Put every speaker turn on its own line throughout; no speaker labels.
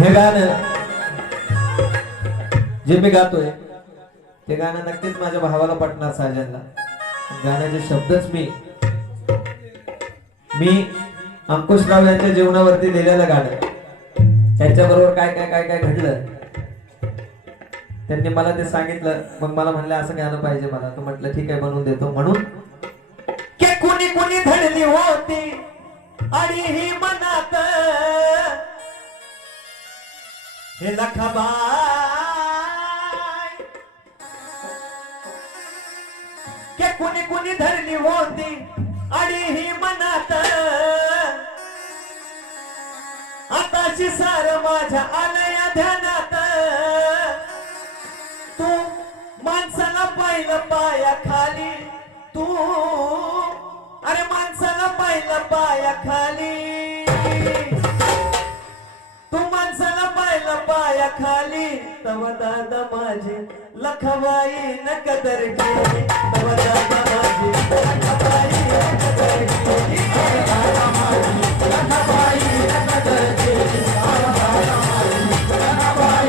हे गाणं जे मी गातोय ते गाणं नक्कीच माझ्या भावाला पटणार साजनला. गाण्याचे शब्दच मी मी अंकुशराव यांच्या जीवनावरती लिहिलेलं गाणं. त्यांच्याबरोबर काय काय काय काय घडलं? त्यांनी मला ते सांगितलं मग मला म्हणलं असं गाणं पाहिजे मला. तो म्हटलं ठीक आहे बनवून देतो. म्हणून के कुणी कुणी धडली होती आणि ही मनात हे लखाबाई के कुणी कुणी धरली होती आणि ही मनात. आताशी सार माझ्या आलया ध्यानात. तू माणसाला पाहिलं पाया खाली. तू अरे माणसाला पाहिलं पाया खाली. माणसाला पाया खाली. तव दादा माझे लखबाई न कदर केली. तव दादा माझे लखबाई न कदर केली. दादा लखबाई न कदर केली. दादा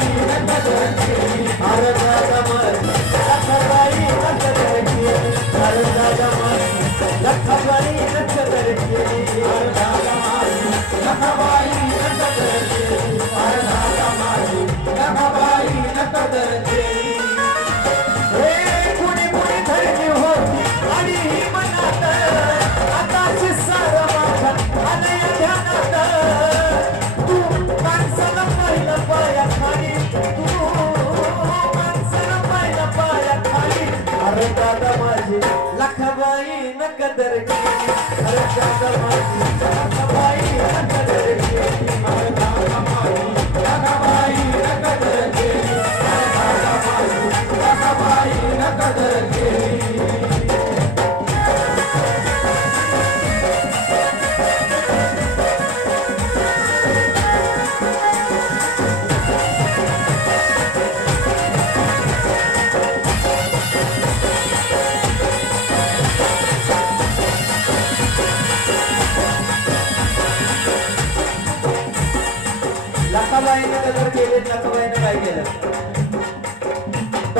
न कदर केली दादा लखबाई न कदर केली. दादा न कदर केली दादा लखबाई न कदर केली अरे दादा माझी लखबाई न कदर केली अरे दादा माझी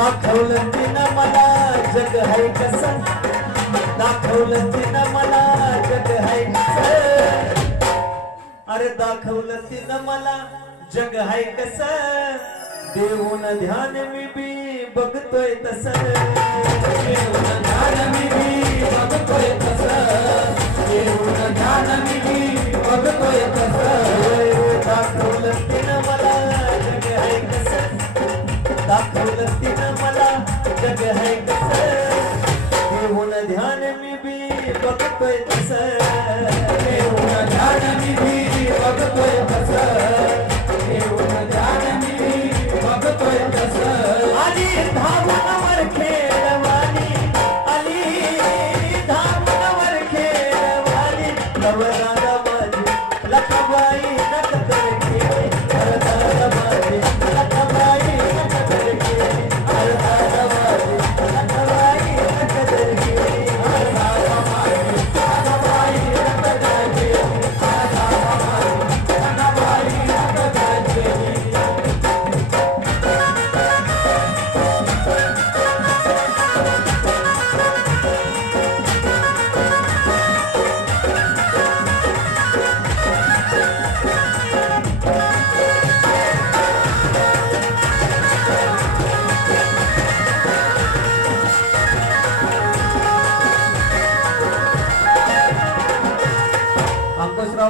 दाखवलं तिनं मला जग हाय कसं? दाखवलं तिनं मला जग हाय कसं? अरे दाखवलं तिनं मला जग हाय कसं? देऊन ध्यान मी बी बघतोय तसं. देऊन ध्यान मी बी बघतोय तसं. देऊन ध्यान मी बी बघतोय तसं. बी बघतोय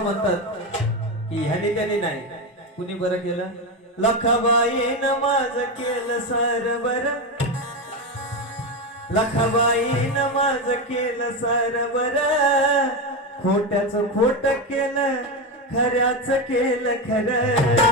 म्हणतात की ह्यानी त्याने नाही. कुणी बरं केलं? लखबाईन माझ केलं सार बर लखबाईन माझ केलं सार बर खोट्याच खोट केलं खऱ्याच केलं खरं.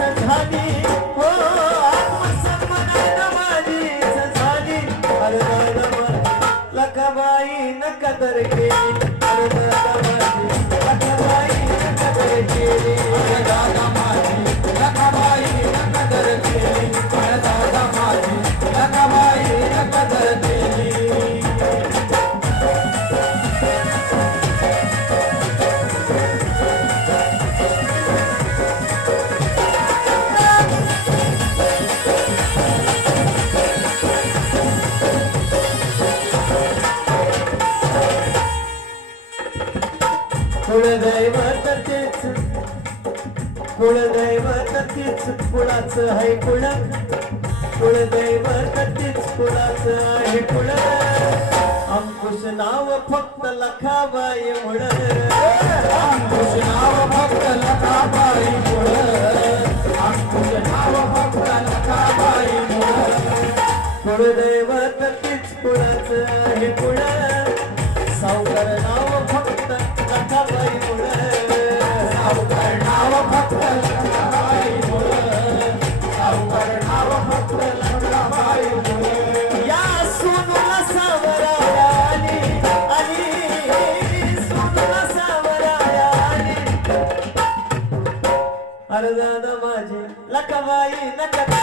कुळदैवत तेच कुळदैवत तीच कुणाचं आहे कुळ कुळदैवत तीच कुणाचं आहे कुण अंकुश नाव फक्त लखाबाई मुळ
अंकुश नाव फक्त लखाबाई मुळ अंकुश नाव फक्त लखाबाई मुळ
कुळदैवत तीच कुणाचं आहे कुळ. दादा माझी. लकाबाई नका दादा नका